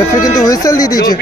Referee কিন্তু whistle দিয়ে দিয়েছে।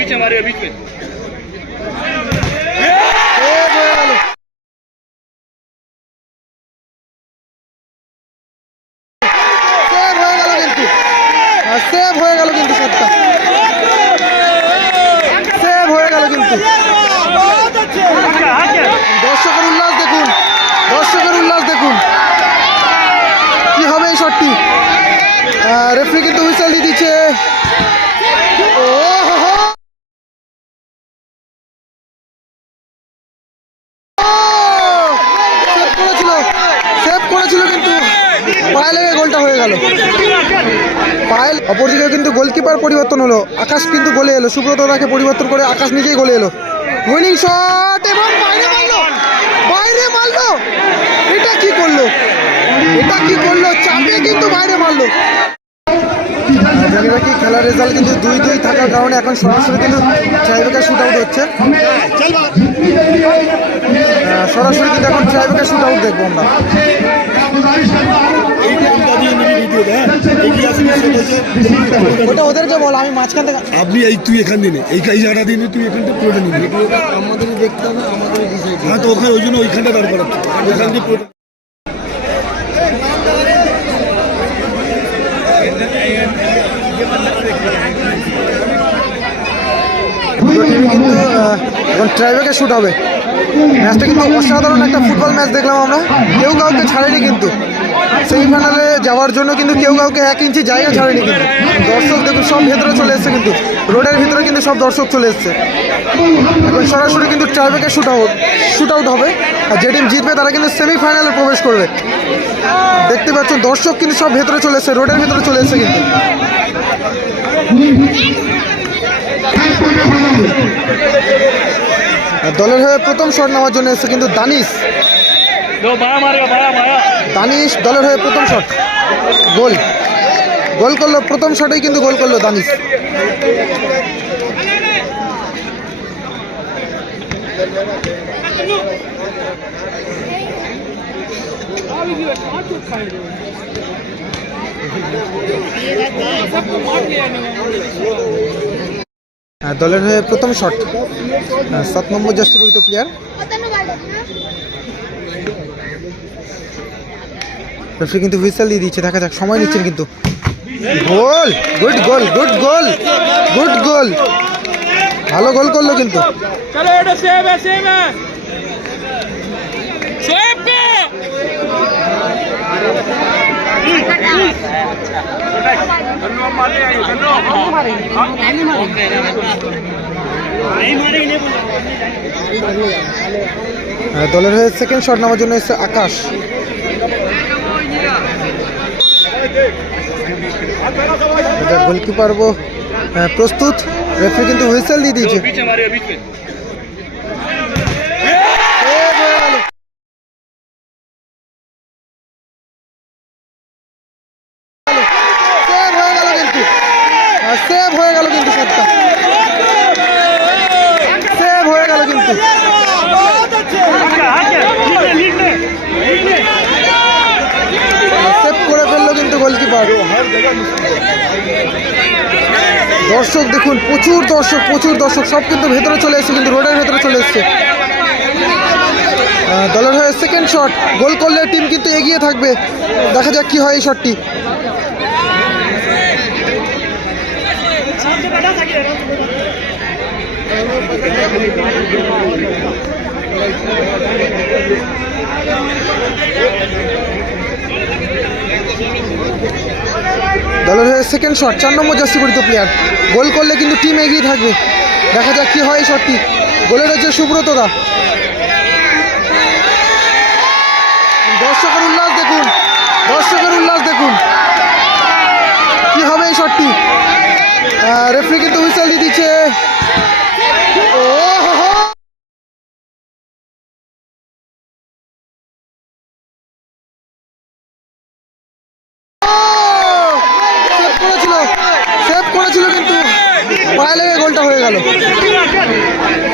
করেছিল কিন্তু পায়ে লেগে গোলটা হয়ে গেল। পায়ে অপরদিকে কিন্তু গোলকিপার পরিবর্তন হলো। আকাশ কিন্তু গোলে এলো। সুব্রত তাকে পরিবর্তন করে আকাশ নিজেই গোলে এলো। উইনিং শট এবং বাইরে মারলো! বাইরে মারলো! এটা কি করল? এটা কি করল? চাপিয়ে কিন্তু বাইরে মারলো। রাখি খেলার রেজাল্ট কিন্তু দুই দুই থাকার কারণে এখন সরাসরি কিন্তু ট্রাইবেকার শুট আউট হচ্ছে সরাসরি কিন্তু এখন ট্রাইবেকার শুট আউট দেখব আমরা। ওটা ওদেরকে বল আমি মাঝখান থেকে আপনি এই তুই এখান দিনে এই এই জায়গাটা দিনে তুই এখান থেকে পুরোটা নিবি। আমাদের দেখতে হবে আমাদের হ্যাঁ তো ওখানে ওই জন্য ওইখানটা দাঁড় করাচ্ছে। ওখান দিয়ে পুরোটা দুটো টিমই কিন্তু আহ, এখন ট্রাইবেকে শুট হবে। ম্যাচটা কিন্তু অসাধারণ একটা ফুটবল ম্যাচ দেখলাম আমরা। কেউ কাউকে ছাড়েনি কিন্তু। সেমিফাইনালে যাওয়ার জন্য কিন্তু কেউ কাউকে এক ইঞ্চি জায়গা ছাড়েনি কিন্তু। দর্শক দেখুন, সব ভেতরে চলে এসছে কিন্তু। রোডের ভিতরে কিন্তু সব দর্শক চলে এসছে। এখন সরাসরি কিন্তু ট্রাইবেকে শুট আউট শুট আউট হবে। আর যে টিম জিতবে, তারা কিন্তু সেমিফাইনালে প্রবেশ করবে। দেখতে পাচ্ছেন, দর্শক কিন্তু সব ভেতরে চলে এসছে, রোডের ভেতরে চলে এসছে কিন্তু। দলের হয়ে প্রথম শট নেওয়ার জন্য এসেছে কিন্তু দানিশ। দানিশ দলের হয়ে প্রথম শট। গোল। গোল করল প্রথম শটেই কিন্তু গোল করল দানিশ। দলের হয়ে প্রথম শট হ্যাঁ, সাত নম্বর জার্সি পরিত প্লেয়ার রেফারি কিন্তু হুইসেল দিয়ে দিচ্ছে দেখা যাক সময় নিচ্ছেন কিন্তু। Goal good goal good goal good goal ভালো গোল করল কিন্তু। चलो দলের হয়ে সেকেন্ড শট নামার জন্য এসছে আকাশ। গোলকিপার প্রস্তুত। রেফারি কিন্তু হুইসেল দিয়ে দিয়েছে। সেভ হয়ে গেল কিন্তু শটটা সেভ হয়ে গেল কিন্তু। করে কিন্তু দর্শক দেখুন, প্রচুর দর্শক প্রচুর দর্শক। সব কিন্তু ভেতরে চলে এসছে, কিন্তু রোডের ভেতরে চলে এসছে। দলের হয়ে সেকেন্ড শট গোল করলে টিম কিন্তু এগিয়ে থাকবে। দেখা যাক কি হয় এই শটটি দলের হয়ে সেকেন্ড শট চার নম্বর জার্সি পরিত প্লেয়ার গোল করলে কিন্তু টিম এগিয়ে থাকবে। দেখা যাক কি হয় এই শটটি গোলের হচ্ছে সুব্রতদা দর্শকের উল্লাস দেখুন দর্শকের উল্লাস দেখুন কি হবে এই শটটি রেফারি কিন্তু হুইসেল দিয়ে দিচ্ছে ও হো হো। সেভ করেছিল করেছিল কিন্তু পায়ে লেগে গোলটা হয়ে গেল।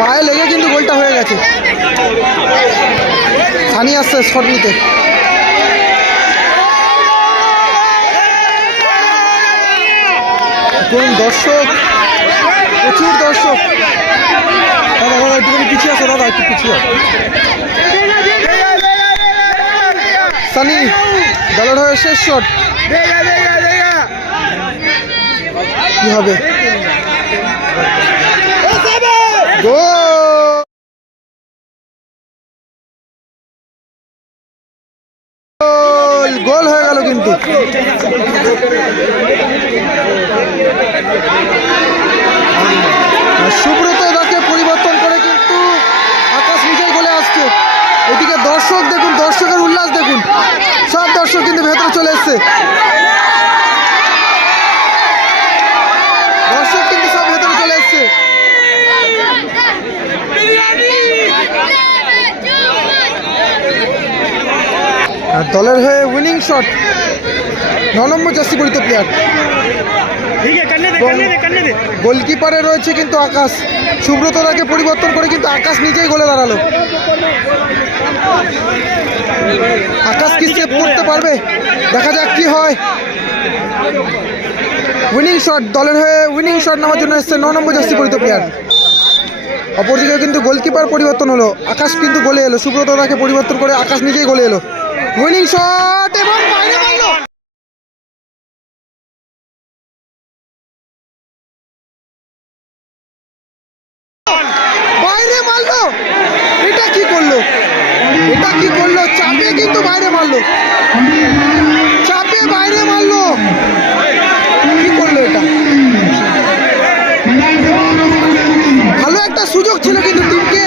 পায়ে লেগে কিন্তু গোলটা হয়ে গেছে। সানি আসছে শট নিতে। দর্শক? প্রচুর দর্শক। দাদা একটুখানি পিছিয়ে আসো, দাদা, একটু পিছিয়ে। সানি দলের হয়ে শেষ শট কি হবে? গোল! গোল হয়ে গেল কিন্তু। সুব্রত দাকে পরিবর্তন করে কিন্তু আকাশ নিজেই গোলে আসছে। এদিকে দর্শক দেখুন, দর্শকের উল্লাস দেখুন। সব দর্শক কিন্তু ভেতরে চলে এসছে দর্শক কিন্তু সব ভেতরে চলে এসছে আর দলের হয়ে উইনিং শট ন নম্বর জার্সি পরিত প্লেয়ার গোলকিপারে রয়েছে কিন্তু আকাশ। সুব্রত দাকে পরিবর্তন করে কিন্তু আকাশ নিজেই গোলে দাঁড়াল। আকাশ কি সেভ করতে পারবে? দেখা যাক কি হয়। উইনিং শট দলের হয়ে উইনিং শট নেওয়ার জন্য এসছে ন নম্বর জার্সি পরিত প্লেয়ার অপরদিকে কিন্তু গোলকিপার পরিবর্তন হলো। আকাশ কিন্তু গোলে এলো। সুব্রত দাকে পরিবর্তন করে আকাশ নিজেই গোলে এলো। উইনিং শট এবং বাইরে মারলো বাইরে মারলো। এটা কি করল? এটা কি করল? চাপে কিন্তু বাইরে মারলো। চাপে বাইরে মারলো। কি করল এটা? ভালো একটা সুযোগ ছিল কিন্তু টিমকে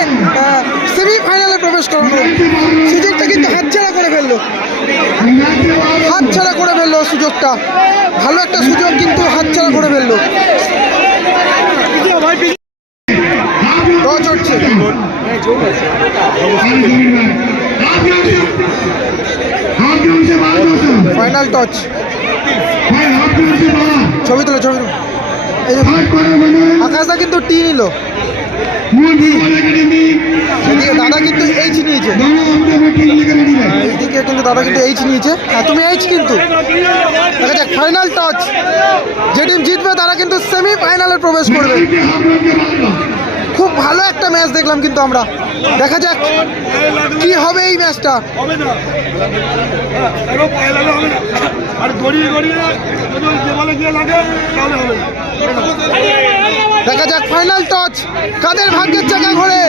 সেমিফাইনালে প্রবেশ কিন্তু করে ফেলল করে ফেলল সুযোগটা। ভালো একটা সুযোগ কিন্তু হাতছাড়া করে ফেলল। ফাইনাল টচ ছবি তুলো ছবি তুলো। আকাশদা কিন্তু টি নিল। দাদা কিন্তু এইচ নিয়েছে। এইদিকে কিন্তু দাদা কিন্তু এইচ নিয়েছে। আর তুমি এইচ কিন্তু। দেখা যাক ফাইনাল টচ যে টিম জিতবে তারা কিন্তু সেমি ফাইনালে প্রবেশ করবে। খুব ভালো একটা ম্যাচ দেখলাম কিন্তু আমরা। দেখা যাক কি হবে এই ম্যাচটা আর গড়িয়ে গড়িয়ে লাগে তাহলে হবে দেখা যাক ফাইনাল টচ কাদের ভাগ্যের চাকা ঘোরে?